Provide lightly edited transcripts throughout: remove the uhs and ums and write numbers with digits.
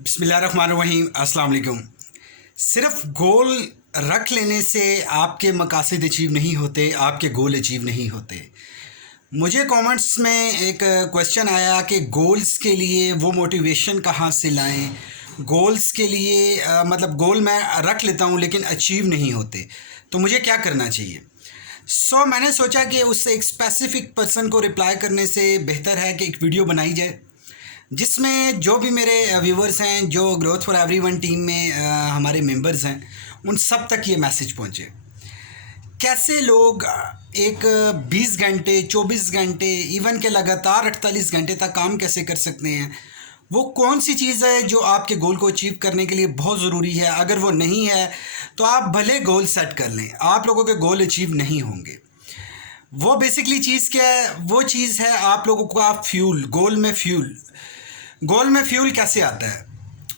बिस्मिल्लाहिर्रहमानिर्रहीम, अस्सलाम वालेकुम। सिर्फ गोल रख लेने से आपके मकासद अचीव नहीं होते, आपके गोल अचीव नहीं होते। मुझे कमेंट्स में एक क्वेश्चन आया कि गोल्स के लिए वो मोटिवेशन कहाँ से लाएं। गोल्स के लिए मतलब गोल मैं रख लेता हूँ लेकिन अचीव नहीं होते, तो मुझे क्या करना चाहिए। मैंने सोचा कि उससे एक स्पेसिफिक पर्सन को रिप्लाई करने से बेहतर है कि एक वीडियो बनाई जाए जिसमें जो भी मेरे व्यूवर्स हैं, जो ग्रोथ फॉर एवरीवन टीम में हमारे मेंबर्स हैं, उन सब तक ये मैसेज पहुंचे। कैसे लोग एक 20 घंटे 24 घंटे इवन के लगातार 48 घंटे तक काम कैसे कर सकते हैं। वो कौन सी चीज़ है जो आपके गोल को अचीव करने के लिए बहुत ज़रूरी है। अगर वो नहीं है तो आप भले गोल सेट कर लें, आप लोगों के गोल अचीव नहीं होंगे। वो बेसिकली चीज़ क्या है? वो चीज़ है आप लोगों का फ्यूल। गोल में फ्यूल कैसे आता है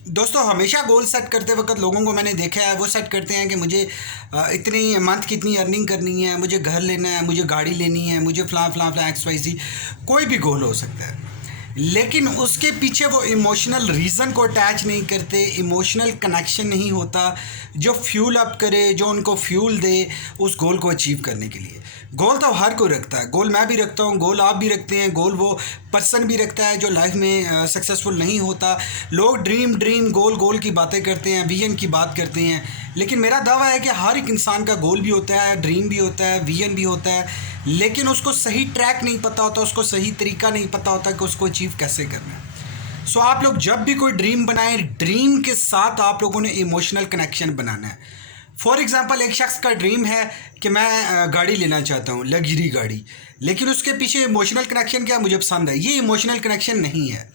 दोस्तों? हमेशा गोल सेट करते वक्त लोगों को मैंने देखा है, वो सेट करते हैं कि मुझे इतनी मंथ की इतनी अर्निंग करनी है, मुझे घर लेना है, मुझे गाड़ी लेनी है, मुझे फलां XYZ। कोई भी गोल हो सकता है, लेकिन उसके पीछे वो इमोशनल रीज़न को अटैच नहीं करते, इमोशनल कनेक्शन नहीं होता जो फ्यूल अप करे, जो उनको फ्यूल दे उस गोल को अचीव करने के लिए। गोल तो हर कोई रखता है, गोल मैं भी रखता हूँ, गोल आप भी रखते हैं, गोल वो पर्सन भी रखता है जो लाइफ में सक्सेसफुल नहीं होता। लोग ड्रीम गोल की बातें करते हैं, विजन की बात करते हैं, लेकिन मेरा दावा है कि हर एक इंसान का गोल भी होता है, ड्रीम भी होता है, विजन भी होता है, लेकिन उसको सही ट्रैक नहीं पता होता, उसको सही तरीका नहीं पता होता कि उसको अचीव कैसे करना है। आप लोग जब भी कोई ड्रीम बनाएं, ड्रीम के साथ आप लोगों ने इमोशनल कनेक्शन बनाना है। फॉर एग्ज़ाम्पल, एक शख्स का ड्रीम है कि मैं गाड़ी लेना चाहता हूँ, लग्जरी गाड़ी, लेकिन उसके पीछे इमोशनल कनेक्शन क्या है? मुझे पसंद है। ये इमोशनल कनेक्शन नहीं है।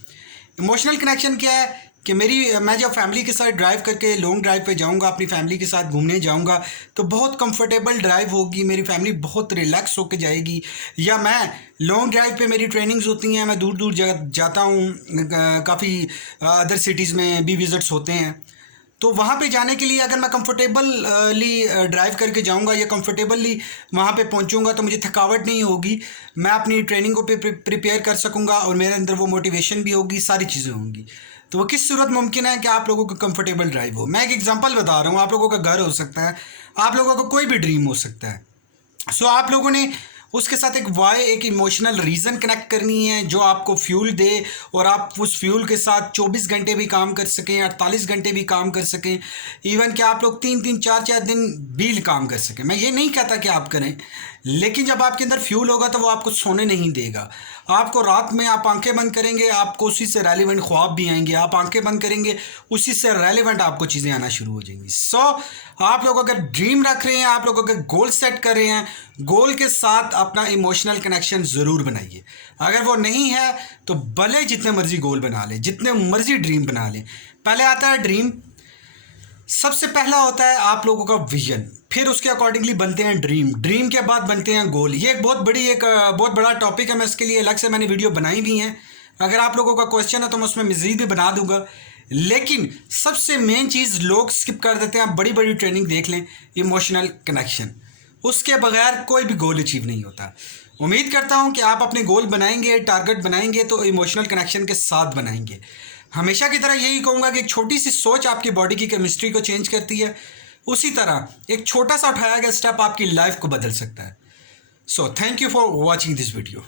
इमोशनल कनेक्शन क्या है कि मैं जब फैमिली के साथ ड्राइव करके लॉन्ग ड्राइव पे जाऊंगा, अपनी फैमिली के साथ घूमने जाऊंगा, तो बहुत कंफर्टेबल ड्राइव होगी, मेरी फैमिली बहुत रिलैक्स होकर जाएगी। या मैं लॉन्ग ड्राइव पे मेरी ट्रेनिंग्स होती हैं, मैं दूर दूर जाता हूँ, काफ़ी अदर सिटीज़ में भी विज़िट्स होते हैं, तो वहाँ पे जाने के लिए अगर मैं कंफर्टेबली ड्राइव करके जाऊँगा या कंफर्टेबली वहाँ पे पहुँचूँगा तो मुझे थकावट नहीं होगी, मैं अपनी ट्रेनिंग को प्रिपेयर कर सकूँगा और मेरे अंदर वो मोटिवेशन भी होगी, सारी चीज़ें होंगी। तो वो किस सूरत मुमकिन है कि आप लोगों को कंफर्टेबल ड्राइव हो। मैं एक एग्जांपल बता रहा हूँ, आप लोगों का घर हो सकता है, आप लोगों का कोई भी ड्रीम हो सकता है। आप लोगों ने उसके साथ एक वाई, एक इमोशनल रीज़न कनेक्ट करनी है जो आपको फ्यूल दे और आप उस फ्यूल के साथ 24 घंटे भी काम कर सकें, 48 घंटे भी काम कर सकें, इवन कि आप लोग 3-3 4-4 दिन भी काम कर सकें। मैं ये नहीं कहता कि आप करें, लेकिन जब आपके अंदर फ्यूल होगा तो वो आपको सोने नहीं देगा। आपको रात में आप आंखें बंद करेंगे, आपको उसी से रेलिवेंट ख्वाब भी आएंगे, आप आंखें बंद करेंगे, उसी से रेलिवेंट आपको चीज़ें आना शुरू हो जाएंगी। आप लोग अगर ड्रीम रख रहे हैं, आप लोग अगर गोल सेट कर रहे हैं, गोल के साथ अपना इमोशनल कनेक्शन ज़रूर बनाइए। अगर वो नहीं है तो भले जितने मर्जी गोल बना लें, जितने मर्जी ड्रीम बना लें। पहले आता है ड्रीम, सबसे पहला होता है आप लोगों का विजन, फिर उसके अकॉर्डिंगली बनते हैं ड्रीम के बाद बनते हैं गोल। ये एक बहुत बड़ा टॉपिक है, मैं इसके लिए अलग से मैंने वीडियो बनाई भी हैं। अगर आप लोगों का क्वेश्चन है तो मैं उसमें मज़ीद भी बना दूंगा, लेकिन सबसे मेन चीज़ लोग स्किप कर देते हैं। बड़ी बड़ी ट्रेनिंग देख लें, इमोशनल कनेक्शन, उसके बगैर कोई भी गोल अचीव नहीं होता। उम्मीद करता हूँ कि आप अपने गोल बनाएंगे, टारगेट बनाएंगे तो इमोशनल कनेक्शन के साथ बनाएंगे। हमेशा की तरह यही कहूँगा कि एक छोटी सी सोच आपकी बॉडी की केमिस्ट्री को चेंज करती है, उसी तरह एक छोटा सा उठाया गया स्टेप आपकी लाइफ को बदल सकता है। Thank you for watching this video.